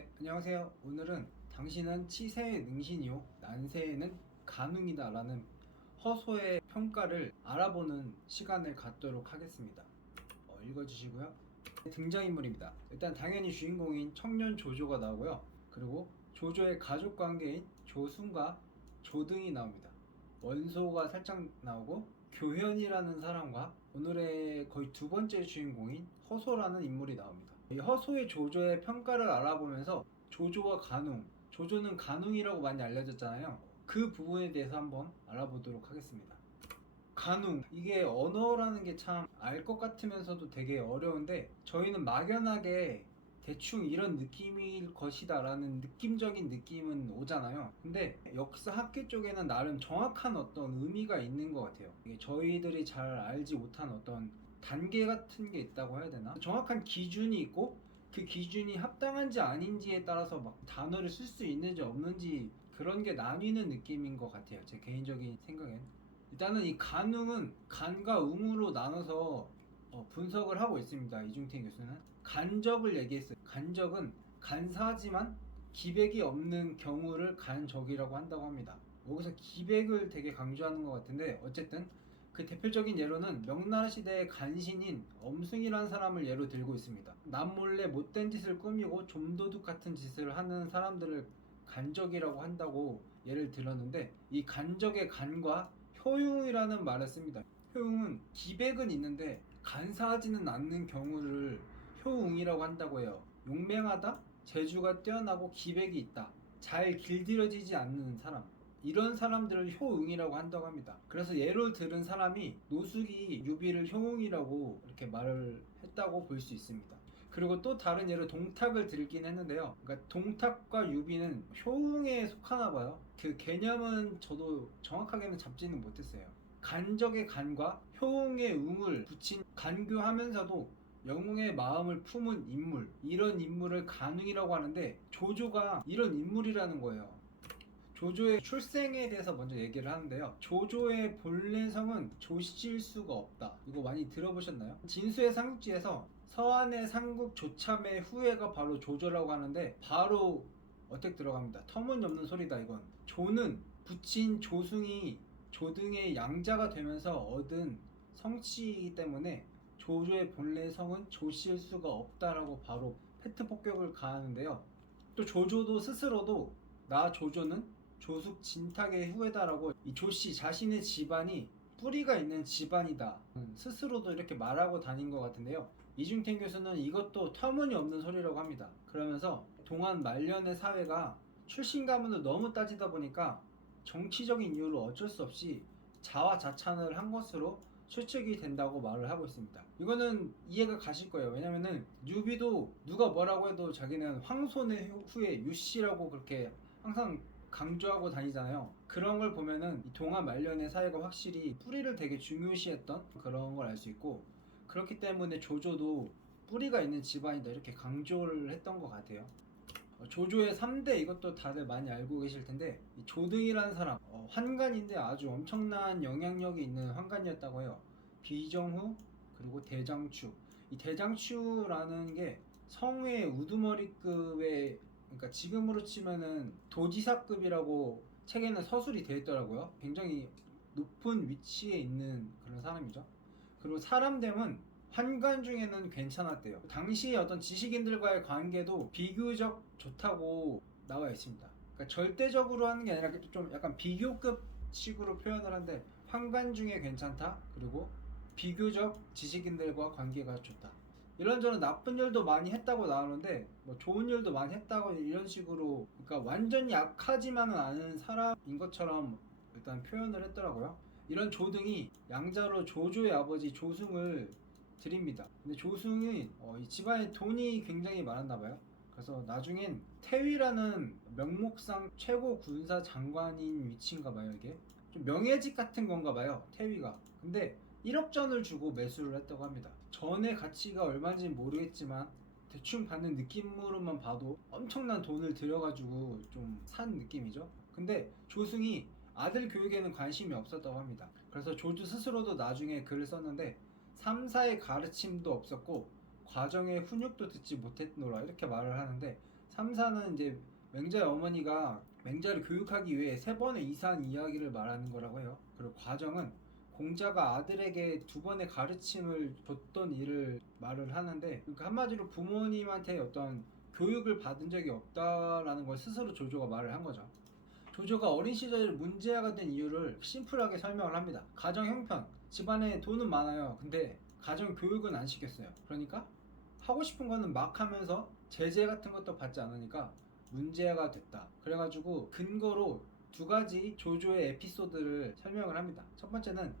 네, 안녕하세요. 오늘은 당신은 치세의 능신이요, 난세에는 간웅이다 라는 허소의 평가를 알아보는 시간을 갖도록 하겠습니다. 읽어주시고요. 등장인물입니다. 일단 당연히 주인공인 청년 조조가 나오고요. 그리고 조조의 가족관계인 조순과 조등이 나옵니다. 원소가 살짝 나오고 교현이라는 사람과 오늘의 거의 두 번째 주인공인 허소라는 인물이 나옵니다. 이 허소의 조조의 평가를 알아보면서 조조와 간웅, 조조는 간웅이라고 많이 알려졌잖아요. 그 부분에 대해서 한번 알아보도록 하겠습니다. 간웅, 이게 언어라는 게 참 알 것 같으면서도 되게 어려운데 저희는 막연하게 대충 이런 느낌일 것이다 라는 느낌적인 느낌은 오잖아요. 근데 역사 학계 쪽에는 나름 정확한 어떤 의미가 있는 것 같아요. 이게 저희들이 잘 알지 못한 어떤 단계 같은 게 있다고 해야 되나? 정확한 기준이 있고 그 기준이 합당한지 아닌지에 따라서 막 단어를 쓸 수 있는지 없는지 그런 게 나뉘는 느낌인 것 같아요. 제 개인적인 생각엔. 일단은 이 간웅은 간과 웅으로 나눠서 분석을 하고 있습니다. 이중택 교수는 간적을 얘기했어요. 간적은 간사하지만 기백이 없는 경우를 간적이라고 한다고 합니다. 여기서 기백을 되게 강조하는 것 같은데 어쨌든 그 대표적인 예로는 명나라 시대의 간신인 엄승이라는 사람을 예로 들고 있습니다. 남몰래 못된 짓을 꾸미고 좀도둑 같은 짓을 하는 사람들을 간적이라고 한다고 예를 들었는데 이 간적의 간과 효용이라는 말을 씁니다. 효용은 기백은 있는데 간사하지는 않는 경우를 효웅이라고 한다고 해요. 용맹하다, 재주가 뛰어나고 기백이 있다, 잘 길들여지지 않는 사람, 이런 사람들을 효웅이라고 한다고 합니다. 그래서 예를 들은 사람이 노숙이 유비를 효웅이라고 이렇게 말을 했다고 볼 수 있습니다. 그리고 또 다른 예로 동탁을 들긴 했는데요. 그러니까 동탁과 유비는 효웅에 속하나 봐요. 그 개념은 저도 정확하게는 잡지는 못했어요. 간적의 간과 효웅의 웅을 붙인 간교하면서도 영웅의 마음을 품은 인물, 이런 인물을 간웅이라고 하는데 조조가 이런 인물이라는 거예요. 조조의 출생에 대해서 먼저 얘기를 하는데요. 조조의 본래 성은 조씨일 수가 없다. 이거 많이 들어보셨나요? 진수의 삼국지에서 서한의 삼국 조참의 후예가 바로 조조라고 하는데 바로 어택 들어갑니다. 터무니없는 소리다 이건. 조는 부친 조승이 조등의 양자가 되면서 얻은 성씨이기 때문에 조조의 본래 성은 조씨일 수가 없다라고 바로 팩트 폭격을 가하는데요. 또 조조도 스스로도 나 조조는 조숙 진탁의 후예다라고 이 조씨 자신의 집안이 뿌리가 있는 집안이다 스스로도 이렇게 말하고 다닌 것 같은데요. 이중택 교수는 이것도 터무니없는 소리라고 합니다. 그러면서 동안 말년의 사회가 출신가문을 너무 따지다 보니까 정치적인 이유로 어쩔 수 없이 자화자찬을 한 것으로 추측이 된다고 말을 하고 있습니다. 이거는 이해가 가실 거예요. 왜냐면은 유비도 누가 뭐라고 해도 자기는 황손의 후예 유씨라고 그렇게 항상 강조하고 다니잖아요. 그런 걸 보면은 이 동아 말년의 사회가 확실히 뿌리를 되게 중요시했던 그런 걸 알 수 있고, 그렇기 때문에 조조도 뿌리가 있는 집안이다 이렇게 강조를 했던 것 같아요. 조조의 3대 이것도 다들 많이 알고 계실 텐데 이 조등이라는 사람 환관인데 아주 엄청난 영향력이 있는 환관이었다고 해요. 비정후 그리고 대장추. 이 대장추라는 게 성의 우두머리급의, 그러니까 지금으로 치면은 도지사급이라고 책에는 서술이 되어 있더라고요. 굉장히 높은 위치에 있는 그런 사람이죠. 그리고 사람됨은 환관 중에는 괜찮았대요. 당시에 어떤 지식인들과의 관계도 비교적 좋다고 나와 있습니다. 그러니까 절대적으로 하는 게 아니라 좀 약간 비교급 식으로 표현을 하는데 환관 중에 괜찮다, 그리고 비교적 지식인들과 관계가 좋다. 이런저런 나쁜 일도 많이 했다고 나오는데 뭐 좋은 일도 많이 했다고 이런 식으로, 그러니까 완전히 약하지만은 않은 사람인 것처럼 일단 표현을 했더라고요. 이런 조등이 양자로 조조의 아버지 조승을 드립니다. 근데 조승이 이 집안에 돈이 굉장히 많았나 봐요. 그래서 나중엔 태위라는 명목상 최고 군사 장관인 위치인가 봐요. 이게 좀 명예직 같은 건가 봐요, 태위가. 근데 1억 전을 주고 매수를 했다고 합니다. 전의 가치가 얼마인지는 모르겠지만 대충 받는 느낌으로만 봐도 엄청난 돈을 들여가지고 좀 산 느낌이죠. 근데 조승이 아들 교육에는 관심이 없었다고 합니다. 그래서 조주 스스로도 나중에 글을 썼는데 3사의 가르침도 없었고 과정의 훈육도 듣지 못했노라 이렇게 말을 하는데, 삼사는 이제 맹자의 어머니가 맹자를 교육하기 위해 3번의 이상 이야기를 말하는 거라고 해요. 그리고 과정은 공자가 아들에게 2번의 가르침을 줬던 일을 말을 하는데, 그러니까 한마디로 부모님한테 어떤 교육을 받은 적이 없다라는 걸 스스로 조조가 말을 한 거죠. 조조가 어린 시절 문제아가 된 이유를 심플하게 설명을 합니다. 가정 형편, 집안에 돈은 많아요. 근데 가정 교육은 안 시켰어요. 그러니까 하고 싶은 거는 막 하면서 제재 같은 것도 받지 않으니까 문제아가 됐다. 그래가지고 근거로 2가지 조조의 에피소드를 설명을 합니다. 첫 번째는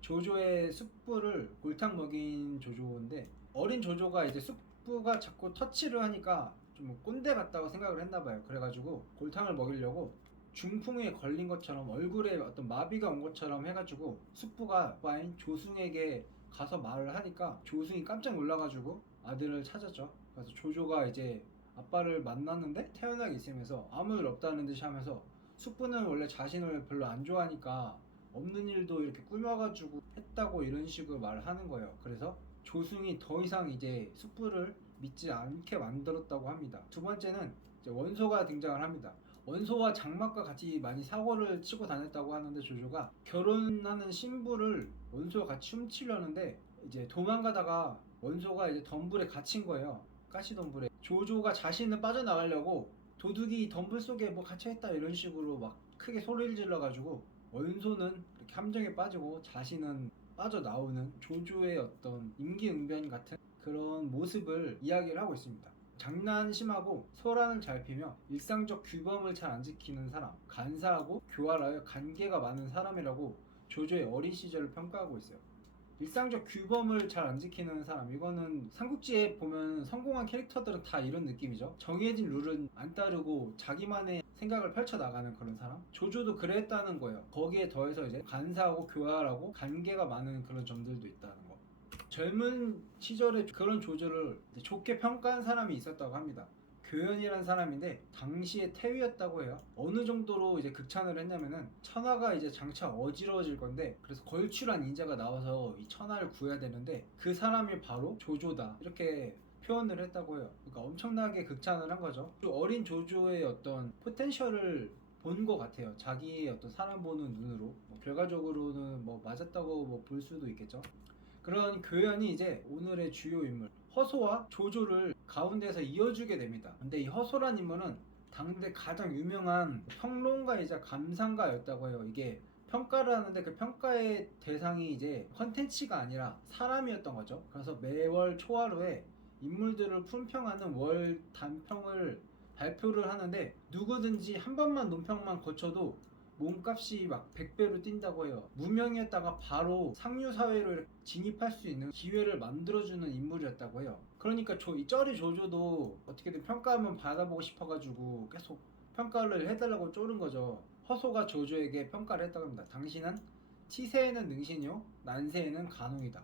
조조의 숙부를 골탕 먹인 조조인데, 어린 조조가 이제 숙부가 자꾸 터치를 하니까 좀 꼰대 같다고 생각을 했나봐요. 그래가지고 골탕을 먹이려고 중풍에 걸린 것처럼 얼굴에 어떤 마비가 온 것처럼 해가지고 숙부가 아빠인 조승에게 가서 말을 하니까 조승이 깜짝 놀라가지고 아들을 찾았죠. 그래서 조조가 이제 아빠를 만났는데 태어나게 있으면서 아무 일 없다는 듯이 하면서, 숙부는 원래 자신을 별로 안 좋아하니까 없는 일도 이렇게 꾸며가지고 했다고 이런 식으로 말을 하는 거예요. 그래서 조승이 더 이상 이제 숙부를 믿지 않게 만들었다고 합니다. 2번째는 이제 원소가 등장을 합니다. 원소와 장막과 같이 많이 사고를 치고 다녔다고 하는데, 조조가 결혼하는 신부를 원소와 같이 훔치려는데 이제 도망가다가 원소가 이제 덤불에 갇힌 거예요. 가시덤불에. 조조가 자신은 빠져나가려고 도둑이 덤불 속에 뭐 갇혀있다 이런 식으로 막 크게 소리를 질러가지고 원소는 이렇게 함정에 빠지고 자신은 빠져나오는 조조의 어떤 임기응변 같은 그런 모습을 이야기를 하고 있습니다. 장난심하고 소란을 잘 피며 일상적 규범을 잘 안 지키는 사람, 간사하고 교활하여 간계가 많은 사람이라고 조조의 어린 시절을 평가하고 있어요. 일상적 규범을 잘 안 지키는 사람, 이거는 삼국지에 보면 성공한 캐릭터들은 다 이런 느낌이죠. 정해진 룰은 안 따르고 자기만의 생각을 펼쳐나가는 그런 사람. 조조도 그랬다는 거예요. 거기에 더해서 이제 간사하고 교활하고 간계가 많은 그런 점들도 있다는 거. 젊은 시절에 그런 조조를 좋게 평가한 사람이 있었다고 합니다. 교연이라는 사람인데 당시에 태위였다고 해요. 어느 정도로 이제 극찬을 했냐면은, 천하가 이제 장차 어지러워질 건데 그래서 걸출한 인자가 나와서 이 천하를 구해야 되는데 그 사람이 바로 조조다, 이렇게 표현을 했다고 해요. 그러니까 엄청나게 극찬을 한 거죠. 어린 조조의 어떤 포텐셜을 본 것 같아요. 자기의 어떤 사람 보는 눈으로. 결과적으로는 뭐 맞았다고 뭐 볼 수도 있겠죠. 그런 교연이 이제 오늘의 주요 인물 허소와 조조를 가운데서 이어주게 됩니다. 근데 이 허소란 인물은 당대 가장 유명한 평론가이자 감상가였다고 해요. 이게 평가를 하는데 그 평가의 대상이 이제 컨텐츠가 아니라 사람이었던 거죠. 그래서 매월 초하루에 인물들을 품평하는 월 단평을 발표를 하는데, 누구든지 한 번만 논평만 거쳐도 몸값이 막 100배로 뛴다고 해요. 무명이었다가 바로 상류사회로 이렇게 진입할 수 있는 기회를 만들어주는 인물이었다고 해요. 그러니까 이 쩌리 조조도 어떻게든 평가 한번 받아보고 싶어가지고 계속 평가를 해달라고 쪼른 거죠. 허소가 조조에게 평가를 했다고 합니다. 당신은 치세에는 능신이요, 난세에는 간웅이다.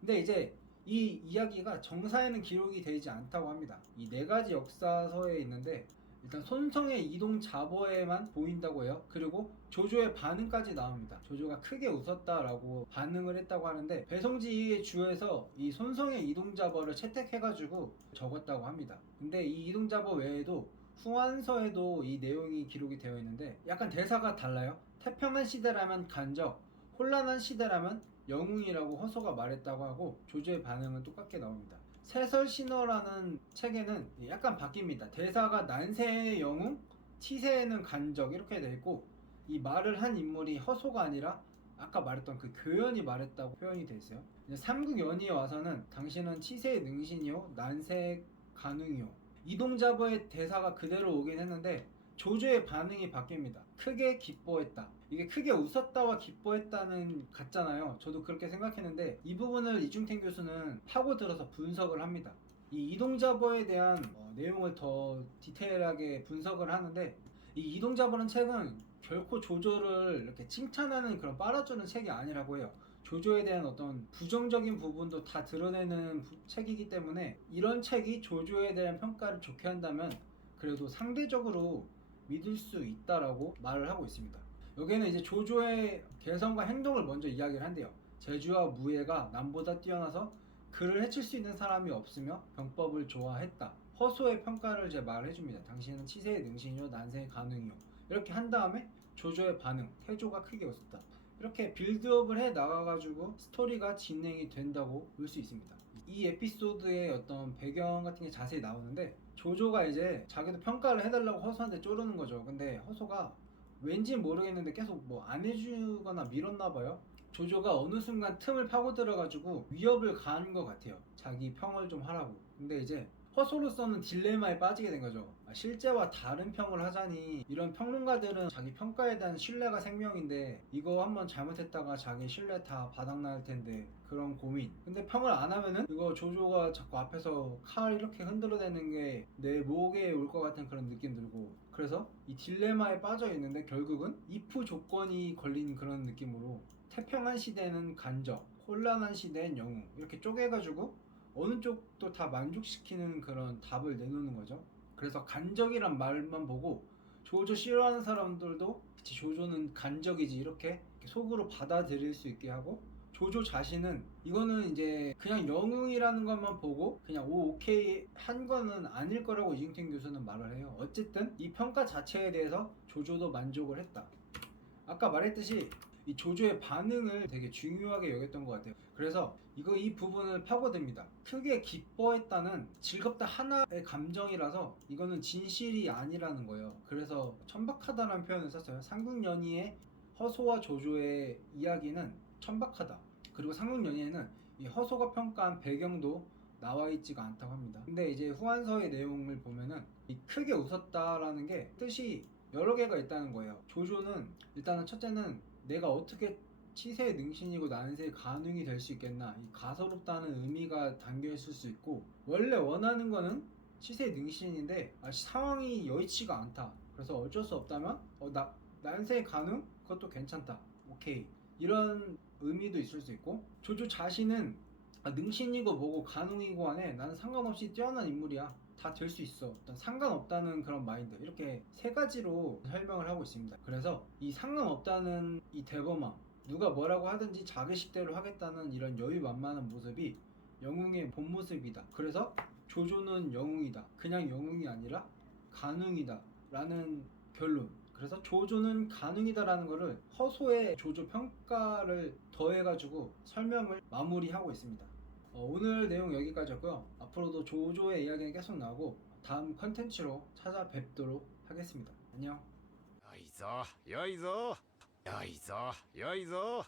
근데 이제 이 이야기가 정사에는 기록이 되지 않다고 합니다. 이 4가지 역사서에 있는데, 일단 손성의 이동 자보에만 보인다고 해요. 그리고 조조의 반응까지 나옵니다. 조조가 크게 웃었다라고 반응을 했다고 하는데, 배성지의 주에서 이 손성의 이동 자보를 채택해가지고 적었다고 합니다. 근데 이 이동 자보 외에도 후한서에도 이 내용이 기록이 되어 있는데 약간 대사가 달라요. 태평한 시대라면 간적, 혼란한 시대라면 영웅이라고 허소가 말했다고 하고, 조조의 반응은 똑같게 나옵니다. 세설신어라는 책에는 약간 바뀝니다. 대사가 난세의 영웅, 치세에는 간적 이렇게 돼 있고, 이 말을 한 인물이 허소가 아니라 아까 말했던 그 교연이 말했다고 표현이 돼 있어요. 삼국연의에 와서는 당신은 치세의 능신이요, 난세의 간웅이요, 이동자보의 대사가 그대로 오긴 했는데 조조의 반응이 바뀝니다. 크게 기뻐했다. 이게 크게 웃었다와 기뻐했다는 같잖아요. 저도 그렇게 생각했는데 이 부분을 이중택 교수는 파고들어서 분석을 합니다. 이 이동자보에 대한 내용을 더 디테일하게 분석을 하는데, 이 이동자보라는 책은 결코 조조를 이렇게 칭찬하는 그런 빨아주는 책이 아니라고 해요. 조조에 대한 어떤 부정적인 부분도 다 드러내는 책이기 때문에 이런 책이 조조에 대한 평가를 좋게 한다면 그래도 상대적으로 믿을 수 있다라고 말을 하고 있습니다. 여기에는 이제 조조의 개성과 행동을 먼저 이야기를 한대요. 재주와 무예가 남보다 뛰어나서 그를 해칠 수 있는 사람이 없으며 병법을 좋아했다. 허소의 평가를 이제 말해줍니다. 당신은 치세의 능신이요, 난세의 가능이요. 이렇게 한 다음에 조조의 반응, 태조가 크게 웃었다. 이렇게 빌드업을 해 나가가지고 스토리가 진행이 된다고 볼 수 있습니다. 이 에피소드의 어떤 배경 같은 게 자세히 나오는데, 조조가 이제 자기도 평가를 해달라고 허소한테 쪼르는 거죠. 근데 허소가 왠지 모르겠는데 계속 뭐 안 해주거나 밀었나 봐요. 조조가 어느 순간 틈을 파고들어가지고 위협을 가한 것 같아요. 자기 평을 좀 하라고. 근데 이제 허소로서는 딜레마에 빠지게 된 거죠. 실제와 다른 평을 하자니, 이런 평론가들은 자기 평가에 대한 신뢰가 생명인데 이거 한번 잘못했다가 자기 신뢰 다 바닥날 텐데, 그런 고민. 근데 평을 안 하면은 이거 조조가 자꾸 앞에서 칼 이렇게 흔들어대는 게 내 목에 올 것 같은 그런 느낌 들고, 그래서 이 딜레마에 빠져 있는데 결국은 if 조건이 걸린 그런 느낌으로 태평한 시대는 간적, 혼란한 시대는 영웅, 이렇게 쪼개가지고 어느 쪽도 다 만족시키는 그런 답을 내놓는 거죠. 그래서 간적이란 말만 보고 조조 싫어하는 사람들도 그치, 조조는 간적이지, 이렇게 속으로 받아들일 수 있게 하고, 조조 자신은 이거는 이제 그냥 영웅이라는 것만 보고 그냥 오케이 한 거는 아닐 거라고 이징택 교수는 말을 해요. 어쨌든 이 평가 자체에 대해서 조조도 만족을 했다. 아까 말했듯이 이 조조의 반응을 되게 중요하게 여겼던 것 같아요. 그래서 이 부분을 파고듭니다. 크게 기뻐했다는, 즐겁다 하나의 감정이라서 이거는 진실이 아니라는 거예요. 그래서 천박하다라는 표현을 썼어요. 삼국연의의 허소와 조조의 이야기는 천박하다. 그리고 삼국연의에는 이 허소가 평가한 배경도 나와 있지가 않다고 합니다. 근데 이제 후한서의 내용을 보면은 이 크게 웃었다라는 게 뜻이 여러 개가 있다는 거예요. 조조는 일단은 첫째는 내가 어떻게 치세의 능신이고 난세의 가능이 될 수 있겠나, 이 가소롭다는 의미가 담겨 있을 수 있고, 원래 원하는 거는 치세의 능신인데 상황이 여의치가 않다. 그래서 어쩔 수 없다면 난세의 가능? 그것도 괜찮다. 오케이. 이런 의미도 있을 수 있고, 조조 자신은 능신이고 뭐고 가능이고 안에 나는 상관없이 뛰어난 인물이야, 다 될 수 있어, 일단 상관없다는 그런 마인드, 이렇게 세 가지로 설명을 하고 있습니다. 그래서 이 상관없다는 이 대범함, 누가 뭐라고 하든지 자기식대로 하겠다는 이런 여유만만한 모습이 영웅의 본 모습이다. 그래서 조조는 영웅이다, 그냥 영웅이 아니라 가능이다 라는 결론. 그래서 조조는 가능이다 라는 거를 허소의 조조 평가를 더해가지고 설명을 마무리하고 있습니다. 오늘 내용 여기까지였고요. 앞으로도 조조의 이야기는 계속 나오고 다음 컨텐츠로 찾아뵙도록 하겠습니다. 안녕. よいぞよいぞよいぞよいぞ